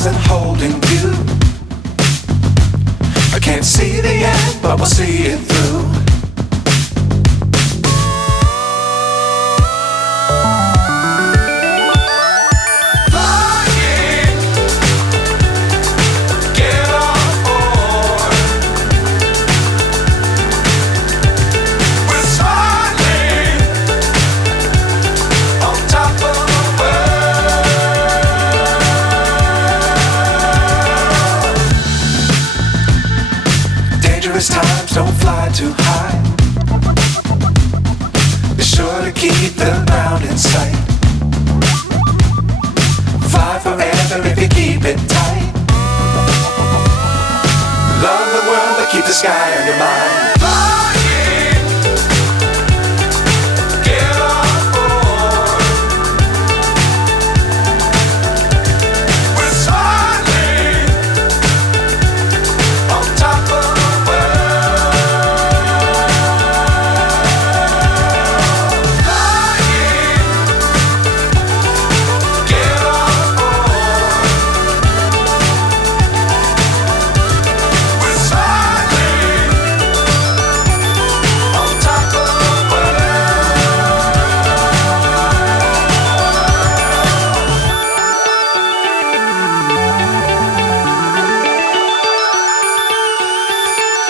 stars and holding you. I can't see the end, but we'll see it through. Times don't fly too high. Be sure to keep the ground in sight. Fly forever if you keep it tight. Love the world but keep the sky on your mind.